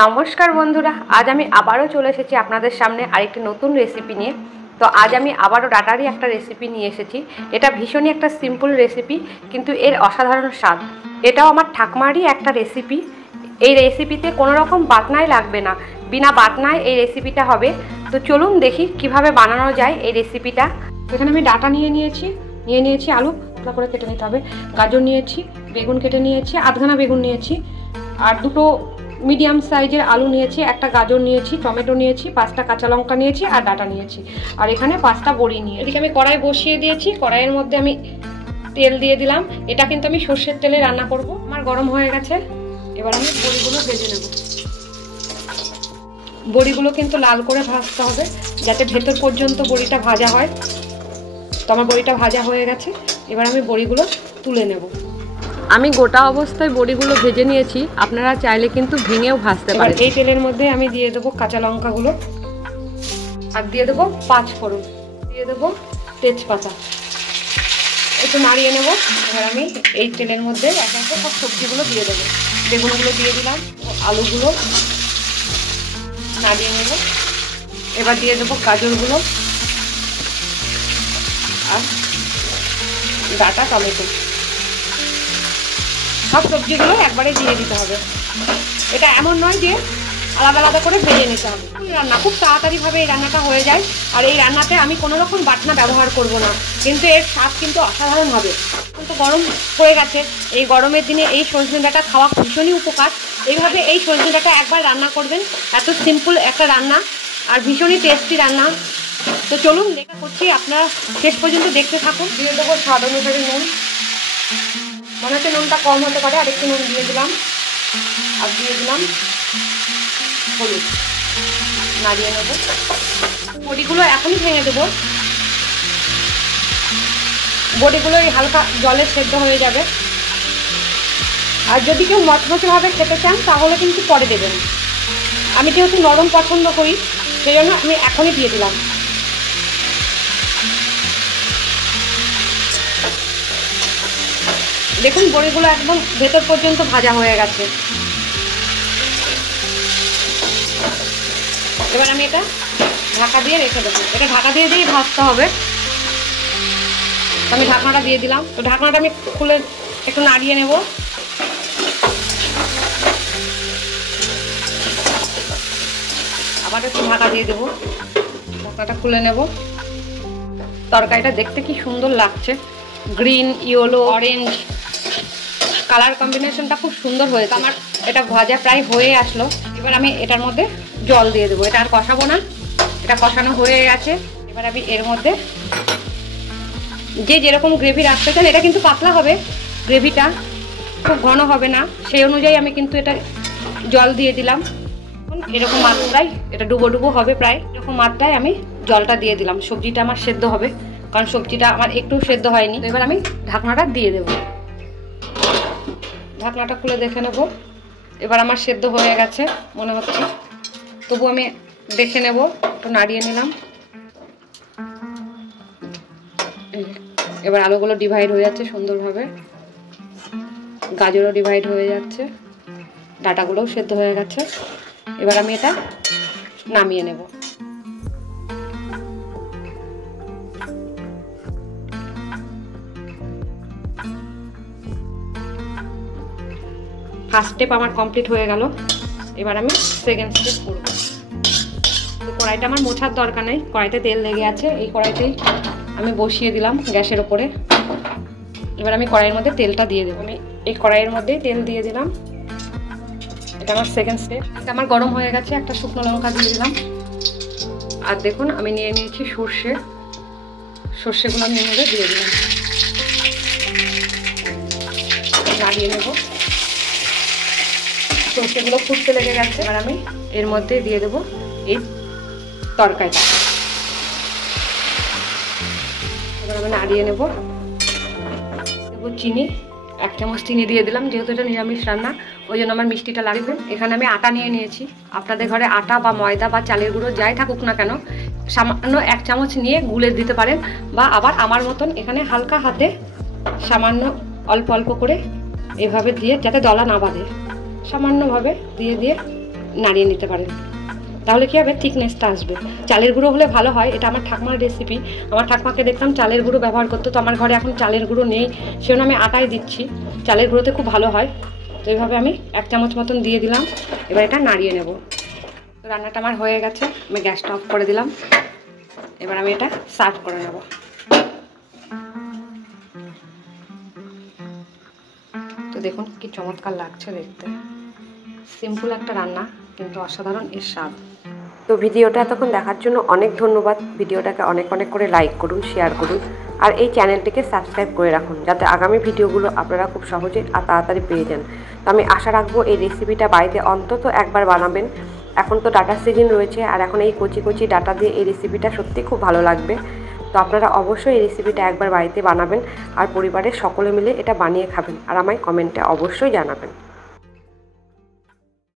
নমস্কার বন্ধুরা, আজ আমি আবারও চলে এসেছি আপনাদের সামনে আরেকটি নতুন রেসিপি নিয়ে। তো আজ আমি আবারও ডাটারই একটা রেসিপি নিয়ে এসেছি। এটা ভীষণই একটা সিম্পল রেসিপি, কিন্তু এর অসাধারণ স্বাদ। এটাও আমার ঠাকুমারই একটা রেসিপি। এই রেসিপিতে কোনো রকম বাটনাই লাগবে না, বিনা বাটনায় এই রেসিপিটা হবে। তো চলুন দেখি কিভাবে বানানো যায় এই রেসিপিটা। এখানে আমি ডাটা নিয়ে নিয়েছি আলু পাতলা করে কেটে নিতে হবে, গাজর নিয়েছি, বেগুন কেটে নিয়েছি, আধখানা বেগুন নিয়েছি, আর দুটো মিডিয়াম সাইজের আলু নিয়েছি, একটা গাজর নিয়েছি, টমেটো নিয়েছি, 5টা কাঁচা লঙ্কা নিয়েছি, আর ডাটা নিয়েছি, আর এখানে 5টা বড়ি নিয়ে। এদিকে আমি কড়াই বসিয়ে দিয়েছি, কড়াইয়ের মধ্যে আমি তেল দিয়ে দিলাম। এটা কিন্তু আমি সর্ষের তেলে রান্না করব। আমার গরম হয়ে গেছে, এবার আমি বড়িগুলো ভেজে নেব। বড়িগুলো কিন্তু লাল করে ভাজতে হবে, যাতে ভেতর পর্যন্ত বড়িটা ভাজা হয়। তো আমার বড়িটা ভাজা হয়ে গেছে, এবার আমি বড়িগুলো তুলে নেব। আমি গোটা অবস্থায় বড়িগুলো ভেজে নিয়েছি, আপনারা চাইলে কিন্তু ভেঙেও ভাজতে পারেন। এই তেলের মধ্যে আমি দিয়ে দেবো কাঁচা লঙ্কাগুলো, আর দিয়ে দেবো 5 ফোড়ন, দিয়ে দেবো তেজপাতা, একটু নাড়িয়ে নেব। এবার আমি এই তেলের মধ্যে এক এক সব সবজিগুলো দিয়ে দেবো। বেগুনগুলো দিয়ে দিলাম, আলুগুলো নাড়িয়ে নেব। এবার দিয়ে দেবো গাজরগুলো আর ডাটা, টমেটো, সব সবজিগুলো একবারে দিয়ে দিতে হবে। এটা এমন নয় যে আলাদা আলাদা করে ভেজে নিতে হবে। রান্না খুব তাড়াতাড়িভাবে এই রান্নাটা হয়ে যায়, আর এই রান্নাতে আমি কোনো রকম বাটনা ব্যবহার করব না, কিন্তু এর স্বাদ কিন্তু অসাধারণ হবে। কিন্তু গরম পড়ে গেছে, এই গরমের দিনে এই সজনে ডাঁটা খাওয়া ভীষণই উপকার। এইভাবে এই সজনে ডাঁটা একবার রান্না করবেন, এত সিম্পল একটা রান্না আর ভীষণই টেস্টি রান্না। তো চলুন দেখা করছি, আপনারা শেষ পর্যন্ত দেখতে থাকুন। দিয়ে দেবো স্বাদ অনুসারে নুন, মনে হচ্ছে নুনটা কম হতে পারে, আর একটু নুন দিয়ে দিলাম, আর দিয়ে দিলাম হলুদ, নাড়িয়ে নেব। বড়িগুলো এখনই ভেঙে দেবো, বড়িগুলো এই হালকা জলে সেদ্ধ হয়ে যাবে। আর যদি কেউ মচমচেভাবে খেতে চান তাহলে কিন্তু পরে দেবেন। আমি যেহেতু নরম পছন্দ করি, সেই জন্য আমি এখনই দিয়ে দিলাম। দেখুন বড়িগুলো একদম ভেতর পর্যন্ত ভাজা হয়ে গেছে। এবার আমি এটা ঢাকা দিয়ে রেখে দেবো। এটা ঢাকা দিয়ে দিয়েই ভাজতে হবে। আমি ঢাকনাটা দিয়ে দিলাম। তো ঢাকনাটা আমি খুলে একটু নাড়িয়ে নেব। আবার একটু ঢাকা দিয়ে দেবো, ঢাকনাটা খুলে নেব। তরকারিটা দেখতে কি সুন্দর লাগছে, গ্রিন, ইয়েলো, অরেঞ্জ কালার কম্বিনেশনটা খুব সুন্দর হয়েছে। আমার এটা ভাজা প্রায় হয়ে আসলো। এবার আমি এটার মধ্যে জল দিয়ে দেবো। এটা আর কষাবো না, এটা কষানো হয়ে গেছে। এবার আমি এর মধ্যে যে যেরকম গ্রেভি রাখতে চান, এটা কিন্তু পাতলা হবে গ্রেভিটা, খুব ঘন হবে না, সেই অনুযায়ী আমি কিন্তু এটা জল দিয়ে দিলাম। এরকম মাত্রায় এটা ডুবো ডুবো হবে, প্রায় এরকম মাত্রায় আমি জলটা দিয়ে দিলাম। সবজিটা আমার সেদ্ধ হবে, কারণ সবজিটা আমার একটু সেদ্ধ হয়নি। তো এবার আমি ঢাকনাটা দিয়ে দেব। ঢাকনাটা খুলে দেখে নেব। এবার আমার সেদ্ধ হয়ে গেছে মনে হচ্ছে, তবু আমি দেখে নেব। একটু নাড়িয়ে নিলাম। এবার আলুগুলো ডিভাইড হয়ে যাচ্ছে সুন্দরভাবে, গাজরও ডিভাইড হয়ে যাচ্ছে, ডাটাগুলোও সেদ্ধ হয়ে গেছে। এবার আমি এটা নামিয়ে নেব। ফার্স্ট স্টেপ আমার কমপ্লিট হয়ে গেল। এবার আমি সেকেন্ড স্টেপ করব। তো কড়াইটা আমার মোছার দরকার নেই, কড়াইতে তেল লেগে আছে। এই কড়াইতেই আমি বসিয়ে দিলাম গ্যাসের ওপরে। এবার আমি কড়াইয়ের মধ্যে তেলটা দিয়ে দেবো। আমি এই কড়াইয়ের মধ্যেই তেল দিয়ে দিলাম। এটা আমার সেকেন্ড স্টেপ। এটা আমার গরম হয়ে গেছে, একটা শুকনো লঙ্কা দিয়ে দিলাম। আর দেখুন আমি নিয়ে নিয়েছি সর্ষেগুলো আমি এর মধ্যে দিয়ে দিলাম, নাড়িয়ে নেব। সর্ষেগুলো ফুটতে লেগে গেছে। এবার আমি এর মধ্যে দিয়ে দেবো এই তরকারিটা। এবার আমি নাড়িয়ে নেব। দেবো চিনি, 1 চামচ চিনি দিয়ে দিলাম। যেহেতু এটা নিরামিষ রান্না, ওই জন্য আমার মিষ্টিটা লাগবে। এখানে আমি আটা নিয়ে নিয়েছি। আপনাদের ঘরে আটা বা ময়দা বা চালের গুঁড়ো যাই থাকুক না কেন, সামান্য 1 চামচ নিয়ে গুলে দিতে পারেন, বা আবার আমার মতন এখানে হালকা হাতে সামান্য অল্প অল্প করে এভাবে দিয়ে, যাতে দলা না বাঁধে, সামান্যভাবে দিয়ে নাড়িয়ে নিতে পারেন, তাহলে কী হবে, থিকনেসটা আসবে। চালের গুঁড়ো হলে ভালো হয়, এটা আমার ঠাকুমার রেসিপি। আমার ঠাকুমাকে দেখতাম চালের গুঁড়ো ব্যবহার করতে, তো আমার ঘরে এখন চালের গুঁড়ো নেই, সেজন্য আমি আটাই দিচ্ছি। চালের গুঁড়োতে খুব ভালো হয়। তো এইভাবে আমি 1 চামচ মতন দিয়ে দিলাম। এবার এটা নাড়িয়ে নেব। তো রান্নাটা আমার হয়ে গেছে, আমি গ্যাসটা অফ করে দিলাম। এবার আমি এটা সার্ভ করে নেব। তো দেখুন কি চমৎকার লাগছে দেখতে। সিম্পল একটা রান্না, কিন্তু অসাধারণ এর স্বাদ। তো ভিডিওটা এতক্ষণ দেখার জন্য অনেক ধন্যবাদ। ভিডিওটাকে অনেক অনেক করে লাইক করুন, শেয়ার করুন, আর এই চ্যানেলটিকে সাবস্ক্রাইব করে রাখুন, যাতে আগামী ভিডিওগুলো আপনারা খুব সহজে আর তাড়াতাড়ি পেয়ে যান। তো আমি আশা রাখবো এই রেসিপিটা বাড়িতে অন্তত একবার বানাবেন। এখন তো ডাটার সিজন রয়েছে, আর এখন এই কচি কচি ডাটা দিয়ে এই রেসিপিটা সত্যি খুব ভালো লাগবে। তো আপনারা অবশ্যই এই রেসিপিটা একবার বাড়িতে বানাবেন, আর পরিবারের সকলে মিলে এটা বানিয়ে খাবেন, আর আমায় কমেন্টে অবশ্যই জানাবেন।